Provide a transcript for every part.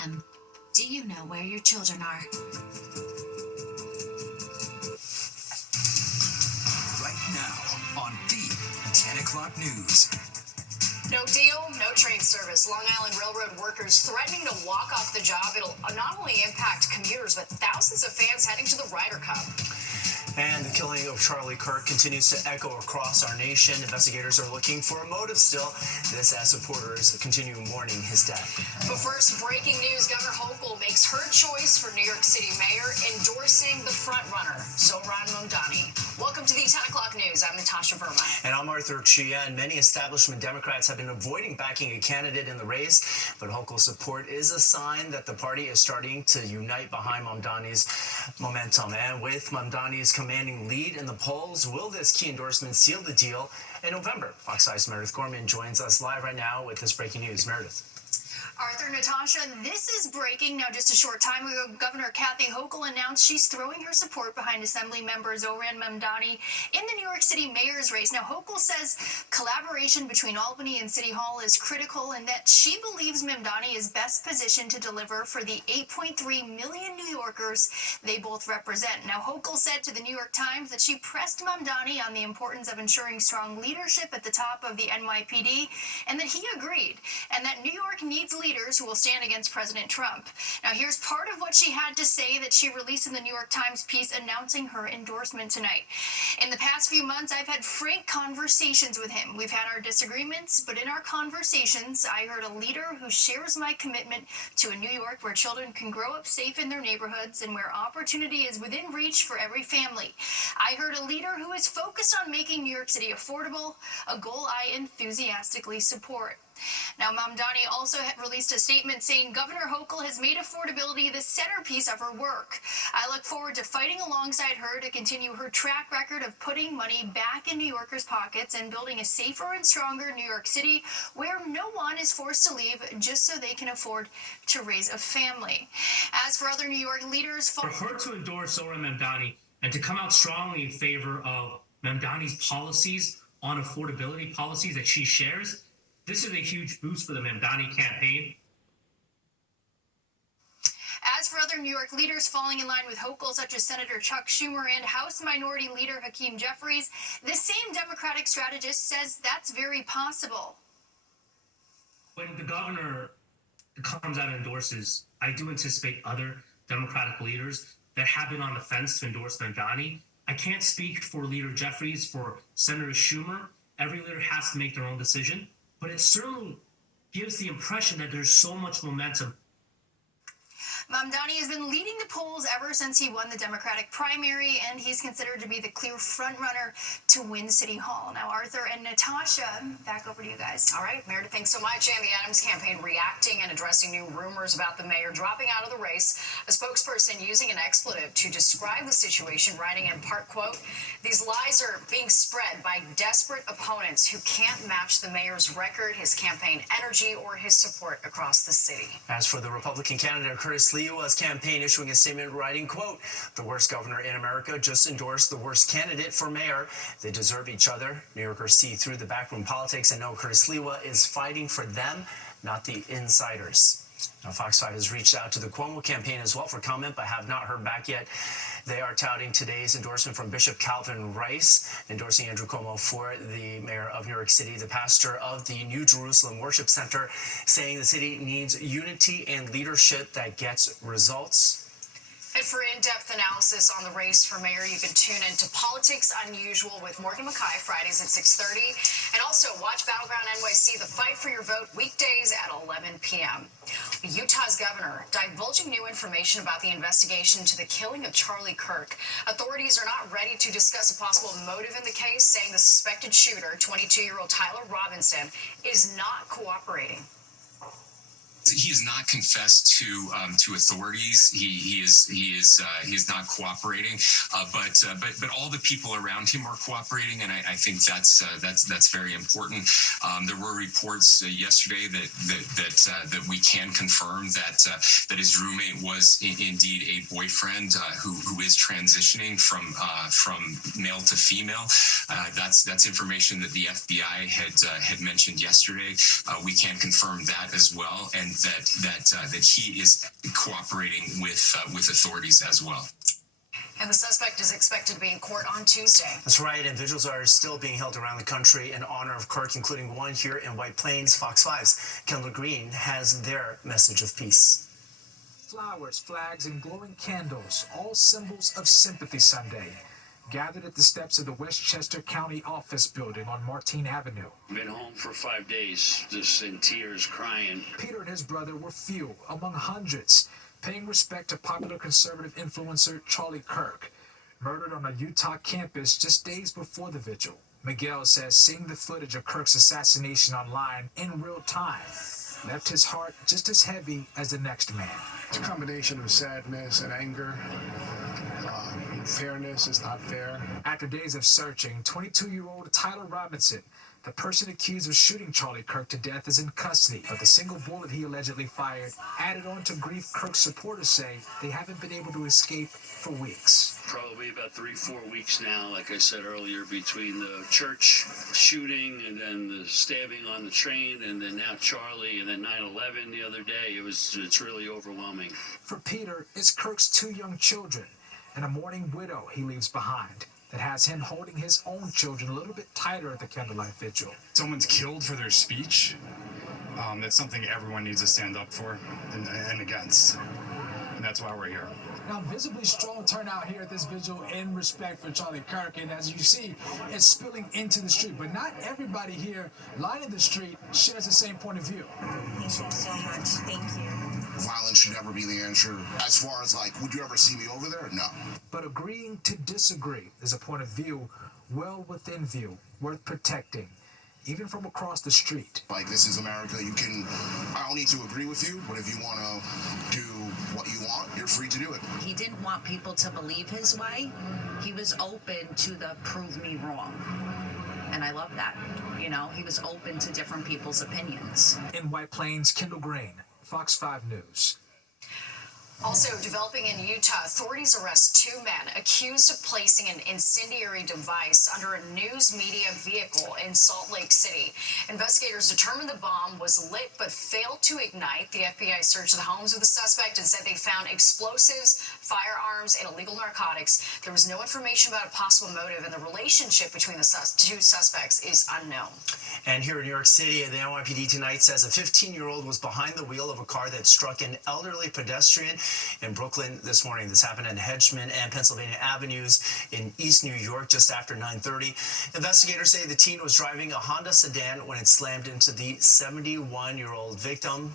p.m. Do you know where your children are? Right now on the 10 o'clock news. No deal, no train service. Long Island Railroad workers threatening to walk off the job. It'll not only impact commuters, but thousands of fans heading to the Ryder Cup. And the killing of Charlie Kirk continues to echo across our nation. Investigators are looking for a motive still. This as supporters continue mourning his death. But first, breaking news. Governor Hochul makes her choice for New York City mayor, endorsing the frontrunner, Zohran Mamdani. Welcome to the 10 o'clock news. I'm Natasha Verma. And I'm Arthur Chia. And many establishment Democrats have been avoiding backing a candidate in the race. But Hochul's support is a sign that the party is starting to unite behind Mamdani's momentum. And with Mamdani's commanding lead in the polls, will this key endorsement seal the deal in November? Fox 5's Meredith Gorman joins us live right now with this breaking news. Meredith. Arthur, Natasha, this is breaking. Now, just a short time ago, Governor Kathy Hochul announced she's throwing her support behind Assembly member Zohran Mamdani in the New York City mayor's race. Now, Hochul says collaboration between Albany and City Hall is critical and that she believes Mamdani is best positioned to deliver for the 8.3 million New Yorkers they both represent. Now, Hochul said to the New York Times that she pressed Mamdani on the importance of ensuring strong leadership at the top of the NYPD and that he agreed, and that New York needs leaders who will stand against President Trump. Now, here's part of what she had to say that she released in the New York Times piece announcing her endorsement tonight. In the past few months, I've had frank conversations with him. We've had our disagreements, but in our conversations, I heard a leader who shares my commitment to a New York where children can grow up safe in their neighborhoods and where opportunity is within reach for every family. I heard a leader who is focused on making New York City affordable, a goal I enthusiastically support. Now, Mamdani also released a statement saying Governor Hochul has made affordability the centerpiece of her work. I look forward to fighting alongside her to continue her track record of putting money back in New Yorkers' pockets and building a safer and stronger New York City where no one is forced to leave just so they can afford to raise a family. As for other New York leaders... For her to endorse Zohran Mamdani and to come out strongly in favor of Mamdani's policies on affordability, policies that she shares, this is a huge boost for the Mamdani campaign. As for other New York leaders falling in line with Hochul, such as Senator Chuck Schumer and House Minority Leader Hakeem Jeffries, the same Democratic strategist says that's very possible. When the governor comes out and endorses, I do anticipate other Democratic leaders that have been on the fence to endorse Mamdani. I can't speak for Leader Jeffries, for Senator Schumer. Every leader has to make their own decision. But it certainly gives the impression that there's so much momentum. Mamdani has been leading the polls ever since he won the Democratic primary, and he's considered to be the clear frontrunner to win City Hall. Now, Arthur and Natasha, back over to you guys. All right, Meredith, thanks so much. And the Adams campaign reacting and addressing new rumors about the mayor dropping out of the race. A spokesperson using an expletive to describe the situation, writing in part, quote, "These lies are being spread by desperate opponents who can't match the mayor's record, his campaign energy, or his support across the city." As for the Republican candidate, Curtis Lewa's campaign issuing a statement writing, quote, "The worst governor in America just endorsed the worst candidate for mayor. They deserve each other. New Yorkers see through the backroom politics and know Curtis Lewa is fighting for them, not the insiders." Now, Fox 5 has reached out to the Cuomo campaign as well for comment, but have not heard back yet. They are touting today's endorsement from Bishop Calvin Rice, endorsing Andrew Cuomo for the mayor of New York City, the pastor of the New Jerusalem Worship Center, saying the city needs unity and leadership that gets results. And for in-depth analysis on the race for mayor, you can tune into Politics Unusual with Morgan McKay Fridays at 6:30. And also watch Battleground NYC, The Fight for Your Vote, weekdays at 11 p.m. Utah's governor divulging new information about the investigation into the killing of Charlie Kirk. Authorities are not ready to discuss a possible motive in the case, saying the suspected shooter, 22-year-old Tyler Robinson, is not cooperating. He has not confessed to authorities. He is not cooperating. But all the people around him are cooperating, and I think that's very important. There were reports yesterday that we can confirm that his roommate was indeed a boyfriend who is transitioning from male to female. That's information that the FBI had mentioned yesterday. We can confirm that as well, and that he is cooperating with authorities as well. And the suspect is expected to be in court on Tuesday. That's right, and vigils are still being held around the country in honor of Kirk, including one here in White Plains. Fox 5's Kendall Green has their message of peace. Flowers, flags, and glowing candles, all symbols of Sympathy Sunday, gathered at the steps of the Westchester County Office Building on Martine Avenue. Been home for 5 days, just in tears, crying. Peter and his brother were few among hundreds, paying respect to popular conservative influencer Charlie Kirk, murdered on a Utah campus just days before the vigil. Miguel says seeing the footage of Kirk's assassination online in real time left his heart just as heavy as the next man. It's a combination of sadness and anger. Fairness is not fair. After days of searching, 22-year-old Tyler Robinson, the person accused of shooting Charlie Kirk to death, is in custody, but the single bullet he allegedly fired added on to grief Kirk's supporters say they haven't been able to escape for weeks. Probably about 3-4 weeks now, like I said earlier, between the church shooting and then the stabbing on the train and then now Charlie and then 9/11 the other day. It's really overwhelming. For Peter, it's Kirk's 2 young children and a mourning widow he leaves behind that has him holding his own children a little bit tighter at the candlelight vigil. Someone's killed for their speech. That's something everyone needs to stand up for and against. And that's why we're here. Now, visibly strong turnout here at this vigil in respect for Charlie Kirk, and as you see, it's spilling into the street. But not everybody here lining the street shares the same point of view. Thank you so much. Thank you. Violence should never be the answer. As far as would you ever see me over there? No. But agreeing to disagree is a point of view well within view, worth protecting, even from across the street. This is America. I don't need to agree with you, but if you want to do what you want, you're free to do it. He didn't want people to believe his way. He was open to the prove me wrong. And I love that. He was open to different people's opinions. In White Plains, Kendall Green, Fox 5 News. Also developing in Utah, authorities arrest 2 men accused of placing an incendiary device under a news media vehicle in Salt Lake City. Investigators determined the bomb was lit but failed to ignite. The FBI searched the homes of the suspect and said they found explosives, firearms, and illegal narcotics. There was no information about a possible motive, and the relationship between the 2 suspects is unknown. And here in New York City, the NYPD tonight says a 15-year-old was behind the wheel of a car that struck an elderly pedestrian in Brooklyn this morning. This happened at Hedgeman and Pennsylvania Avenues in East New York just after 9:30. Investigators say the teen was driving a Honda sedan when it slammed into the 71-year-old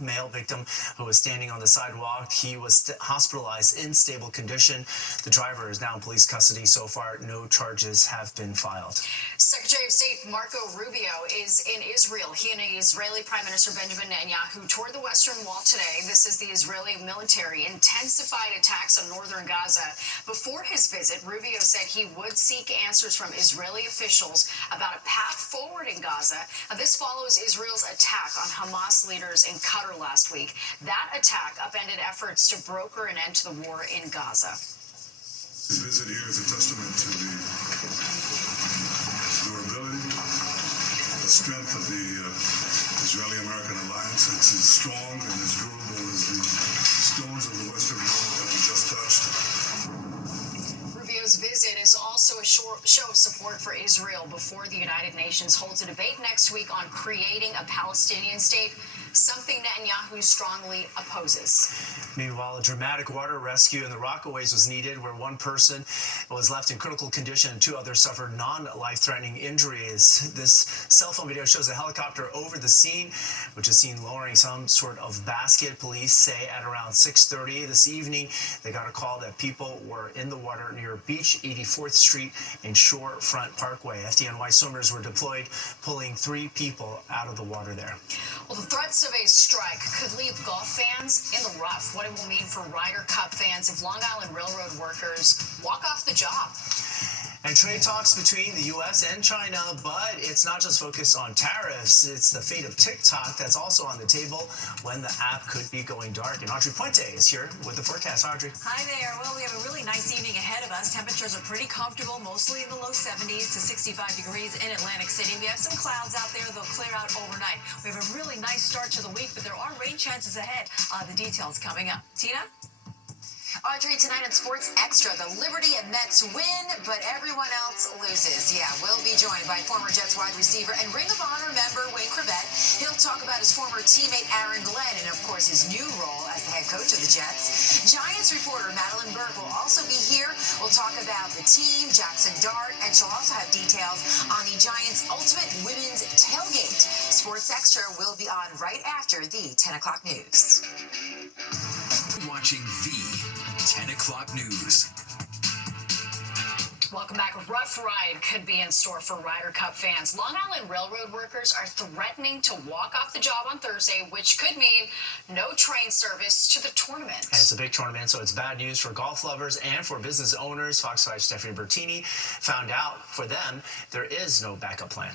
male victim, who was standing on the sidewalk. He was hospitalized in stable condition. The driver is now in police custody. So far, no charges have been filed. Secretary of State Marco Rubio is in Israel. He and Israeli Prime Minister Benjamin Netanyahu toured the Western Wall today. This is the Israeli military intensified attacks on northern Gaza. Before his visit, Rubio said he would seek answers from Israeli officials about a path forward in Gaza. Now, this follows Israel's attack on Hamas leaders in Qatar last week. That attack upended efforts to broker an end to the war in Gaza. This visit here is a testament to the durability, the strength of the Israeli-American alliance. It's as strong and as durable as the stones of the Western Wall that we just touched. Rubio's visit is also a show of support for Israel before the United Nations holds a debate next week on creating a Palestinian state, something Netanyahu strongly opposes. Meanwhile, a dramatic water rescue in the Rockaways was needed, where one person was left in critical condition and 2 others suffered non-life-threatening injuries. This cell phone video shows a helicopter over the scene, which is seen lowering some sort of basket. Police say at around 6:30 this evening, they got a call that people were in the water near Beach 84th Street and Shorefront Parkway. FDNY swimmers were deployed, pulling 3 people out of the water there. Well, the threats of a strike could leave golf fans in the rough. What it will mean for Ryder Cup fans if Long Island Railroad workers walk off the job. And trade talks between the U.S. and China, but it's not just focused on tariffs. It's the fate of TikTok that's also on the table when the app could be going dark. And Audrey Puente is here with the forecast. Audrey. Hi there. Well, we have a really nice evening ahead of us. Temperatures are pretty comfortable, mostly in the low 70s to 65 degrees in Atlantic City. We have some clouds out there. They'll clear out overnight. We have a really nice start to the week, but there are rain chances ahead. The details coming up. Tina? Audrey, tonight on Sports Extra, the Liberty and Mets win, but everyone else loses. Yeah, we'll be joined by former Jets wide receiver and Ring of Honor member Wayne Cravett. He'll talk about his former teammate Aaron Glenn and, of course, his new role as the head coach of the Jets. Giants reporter Madeline Burke will also be here. We'll talk about the team, Jackson Dart, and she'll also have details on the Giants' ultimate women's tailgate. Sports Extra will be on right after the 10 o'clock news. Watching the 10 o'clock news. Welcome back. A rough ride could be in store for Ryder Cup fans. Long Island Railroad workers are threatening to walk off the job on Thursday, which could mean no train service to the tournament. And it's a big tournament, so it's bad news for golf lovers and for business owners. Fox 5's Stephanie Bertini found out for them there is no backup plan.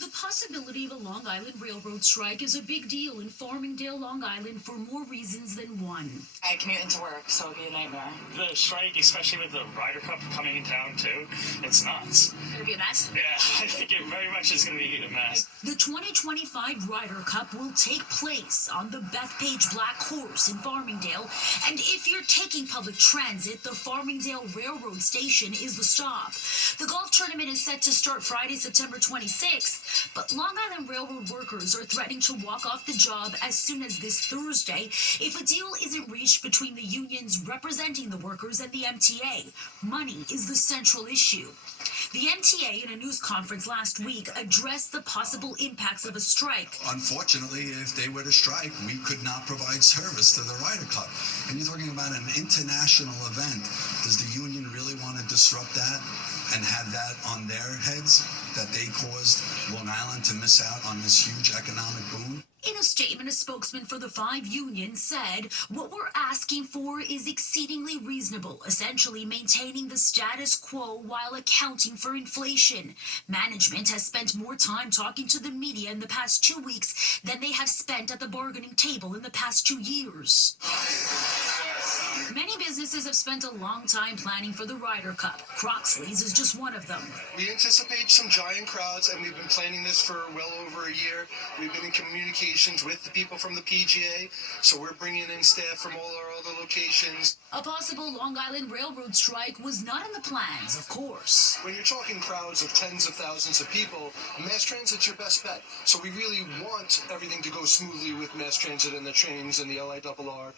The possibility of a Long Island Railroad strike is a big deal in Farmingdale, Long Island, for more reasons than one. I commute into work, so it'd be a nightmare. The strike, especially with the Ryder Cup coming in town too, it's nuts. It'll be a mess? Yeah, I think it very much is going to be a mess. The 2025 Ryder Cup will take place on the Bethpage Black Horse in Farmingdale, and if you're taking public transit, the Farmingdale Railroad Station is the stop. The golf tournament is set to start Friday, September 26th. But Long Island Railroad workers are threatening to walk off the job as soon as this Thursday if a deal isn't reached between the unions representing the workers and the MTA. Money is the central issue. The MTA, in a news conference last week, addressed the possible impacts of a strike. Unfortunately, if they were to strike, we could not provide service to the Ryder Cup. And you're talking about an international event. Does the union really want to disrupt that and have that on their heads, that they caused Long Island to miss out on this huge economic boom? In a statement, a spokesman for the 5 unions said, "What we're asking for is exceedingly reasonable, essentially maintaining the status quo while accounting for inflation. Management has spent more time talking to the media in the past 2 weeks than they have spent at the bargaining table in the past 2 years." Many businesses have spent a long time planning for the Ryder Cup. Croxley's is just one of them. We anticipate some giant crowds, and we've been planning this for well over a year. We've been in communications with the people from the PGA, so we're bringing in staff from all our other locations. A possible Long Island Railroad strike was not in the plans, of course. When you're talking crowds of tens of thousands of people, mass transit's your best bet. So we really want everything to go smoothly with mass transit and the trains and the LIRR.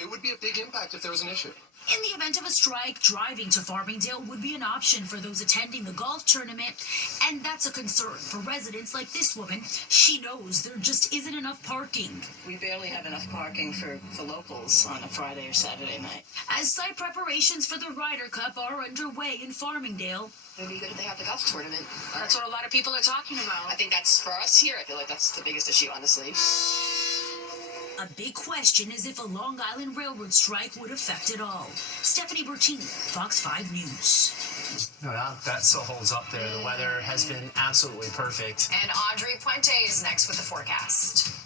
It would be a big impact if there was an issue. In the event of a strike, driving to Farmingdale would be an option for those attending the golf tournament, and that's a concern for residents like this woman. She knows there just isn't enough parking. We barely have enough parking for locals on a Friday or Saturday night. As site preparations for the Ryder Cup are underway in Farmingdale, It would be good if they have the golf tournament. That's what a lot of people are talking about. I think that's, for us here, I feel like that's the biggest issue, honestly. a big question is if a Long Island Railroad strike would affect it all. Stephanie Bertini, Fox 5 News. No doubt that still holds up there. The weather has been absolutely perfect. And Audrey Puente is next with the forecast.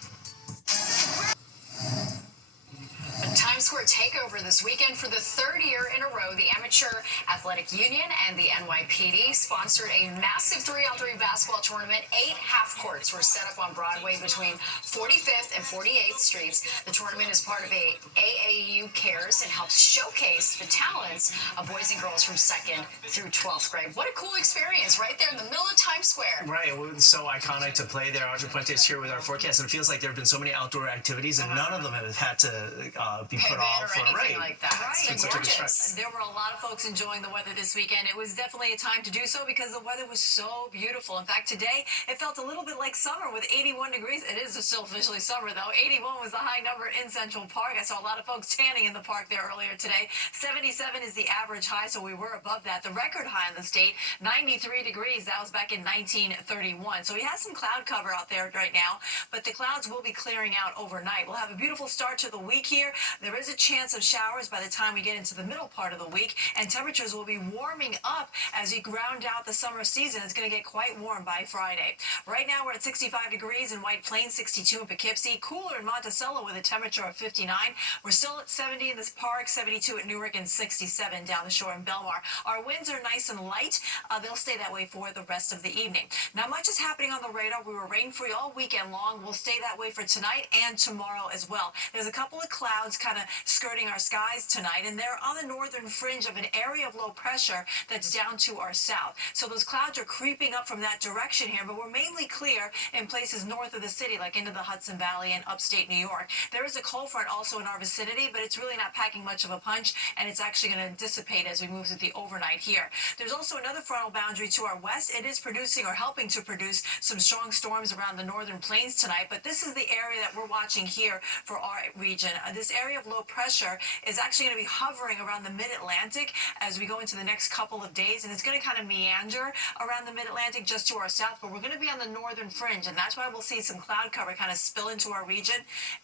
A Times Square takeover this weekend for the third year in a row. The Amateur Athletic Union and the NYPD sponsored a massive 3-on-3 basketball tournament. 8 half courts were set up on Broadway between 45th and 48th Streets. The tournament is part of a AAU Cares and helps showcase the talents of boys and girls from 2nd through 12th grade. What a cool experience right there in the middle of Times Square. Right, it was so iconic to play there. Audrey Puente is here with our forecast, and it feels like there have been so many outdoor activities, and none of them have had to be put off or anything like that. Right, It's such a good strike. There were a lot of folks enjoying the weather this weekend. It was definitely a time to do so because the weather was so beautiful. In fact, today it felt a little bit like summer with 81 degrees. It is still officially summer though. 81 was the high number in Central Park. I saw a lot of folks tanning in the park there earlier today. 77 is the average high, so we were above that. The record high in the state, 93 degrees. That was back in 1931. So we have some cloud cover out there right now, but the clouds will be clearing out overnight. We'll have a beautiful start to the week here. There is a a chance of showers by the time we get into the middle part of the week, and temperatures will be warming up as we round out the summer season. It's going to get quite warm by Friday. Right now, we're at 65 degrees in White Plains, 62 in Poughkeepsie, cooler in Monticello with a temperature of 59. We're still at 70 in this park, 72 at Newark, and 67 down the shore in Belmar. Our winds are nice and light. They'll stay that way for the rest of the evening. Not much is happening on the radar. We were rain-free all weekend long. We'll stay that way for tonight and tomorrow as well. There's a couple of clouds kind of skirting our skies tonight, and they're on the northern fringe of an area of low pressure that's down to our south. So those clouds are creeping up from that direction here, but we're mainly clear in places north of the city, like into the Hudson Valley and upstate New York. There is a cold front also in our vicinity, but it's really not packing much of a punch, and it's actually going to dissipate as we move through the overnight here. There's also another frontal boundary to our west. It is producing or helping to produce some strong storms around the northern plains tonight, but this is the area that we're watching here for our region. This area of low pressure is actually going to be hovering around the mid-Atlantic as we go into the next couple of days, and it's going to kind of meander around the mid-Atlantic just to our south, but we're going to be on the northern fringe, and that's why we'll see some cloud cover kind of spill into our region,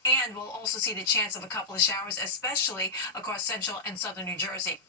and we'll also see the chance of a couple of showers, especially across central and southern New Jersey.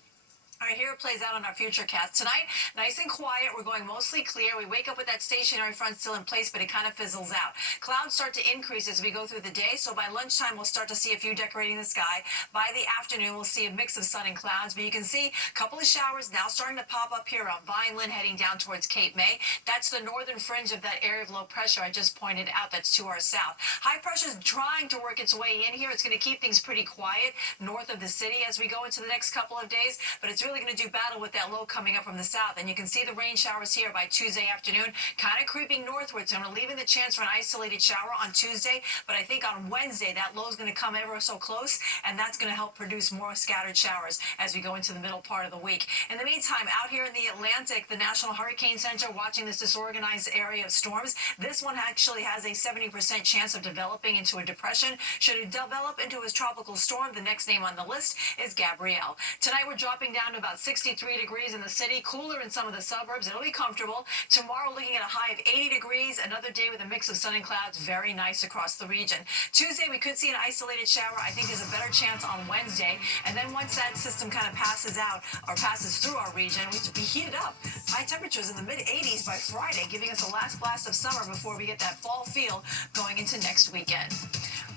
All right, here it plays out on our futurecast. Tonight, nice and quiet. We're going mostly clear. We wake up with that stationary front still in place, but it kind of fizzles out. Clouds start to increase as we go through the day, so by lunchtime, we'll start to see a few decorating the sky. By the afternoon, we'll see a mix of sun and clouds, but you can see a couple of showers now starting to pop up here around Vineland, heading down towards Cape May. That's the northern fringe of that area of low pressure I just pointed out. That's to our south. High pressure is trying to work its way in here. It's going to keep things pretty quiet north of the city as we go into the next couple of days, but it's really going to do battle with that low coming up from the south. And you can see the rain showers here by Tuesday afternoon, kind of creeping northward. So I'm leaving the chance for an isolated shower on Tuesday, but I think on Wednesday that low is going to come ever so close, and that's going to help produce more scattered showers as we go into the middle part of the week. In the meantime, out here in the Atlantic, the National Hurricane Center watching this disorganized area of storms. This one actually has a 70% chance of developing into a depression. Should it develop into a tropical storm, the next name on the list is Gabrielle. Tonight we're dropping down to about 63 degrees in the city, cooler in some of the suburbs. It'll be comfortable. Tomorrow looking at a high of 80 degrees, another day with a mix of sun and clouds, very nice across the region. Tuesday we could see an isolated shower. I think there's a better chance on Wednesday, and then once that system kind of passes out or passes through our region, we should be heated up. High temperatures in the mid-80s by Friday, giving us a last blast of summer before we get that fall feel going into next weekend.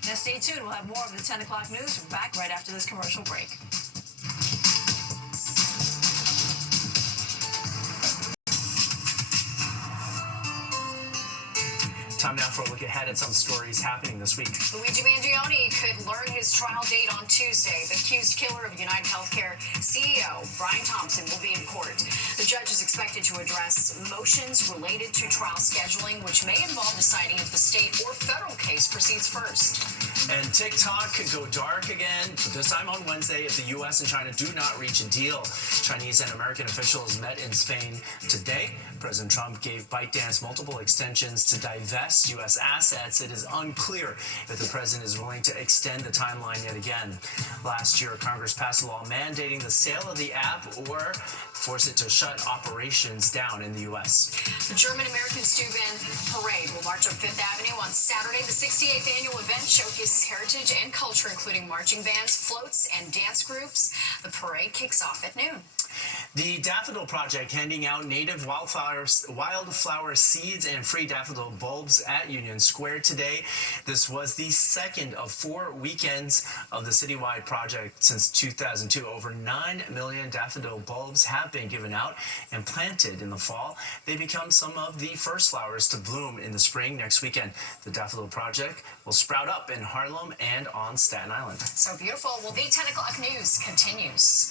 Now stay tuned. We'll have more of the 10 o'clock news. We're back right after this commercial break. Time now for a look ahead at some stories happening this week. Luigi Mangione could learn his trial date on Tuesday. The accused killer of United Healthcare CEO Brian Thompson will be in court. The judge is expected to address motions related to trial scheduling, which may involve deciding if the state or federal case proceeds first. And TikTok could go dark again, this time on Wednesday if the U.S. and China do not reach a deal. Chinese and American officials met in Spain today. President Trump gave ByteDance multiple extensions to divest U.S. assets. It is unclear if the president is willing to extend the timeline yet again. Last year, Congress passed a law mandating the sale of the app or force it to shut operations down in the U.S. The German-American Steuben Parade will march up Fifth Avenue on Saturday. The 68th annual event showcases heritage and culture, including marching bands, floats, and dance groups. The parade kicks off at noon. The Daffodil Project handing out native wildflower seeds and free daffodil bulbs at Union Square today. This was the second of 4 weekends of the citywide project since 2002. Over 9 million daffodil bulbs have been given out and planted in the fall. They become some of the first flowers to bloom in the spring next weekend. The Daffodil Project will sprout up in Harlem and on Staten Island. So beautiful. Well, the 10 o'clock news continues.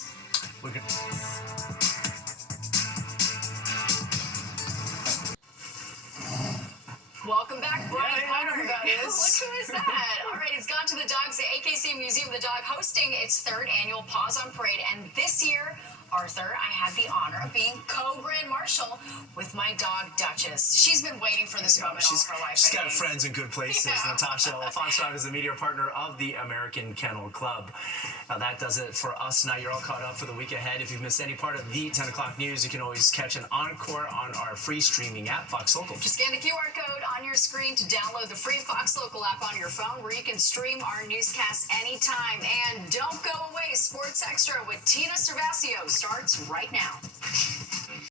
Welcome back, Brian Potter. Look who is that? All right, it's gone to the dogs. The AKC Museum of the Dog hosting its 3rd annual Paws on Parade, and this year Arthur, I had the honor of being co-grand marshal with my dog, Duchess. She's been waiting for this moment all her life. She's got friends in good places. Yeah. Natasha Alphonse is the media partner of the American Kennel Club. Now that does it for us. Now you're all caught up for the week ahead. If you've missed any part of the 10 o'clock news, you can always catch an encore on our free streaming app, Fox Local. Just scan the QR code on your screen to download the free Fox Local app on your phone, where you can stream our newscasts anytime. And don't go away. Sports Extra with Tina Cervasio starts right now.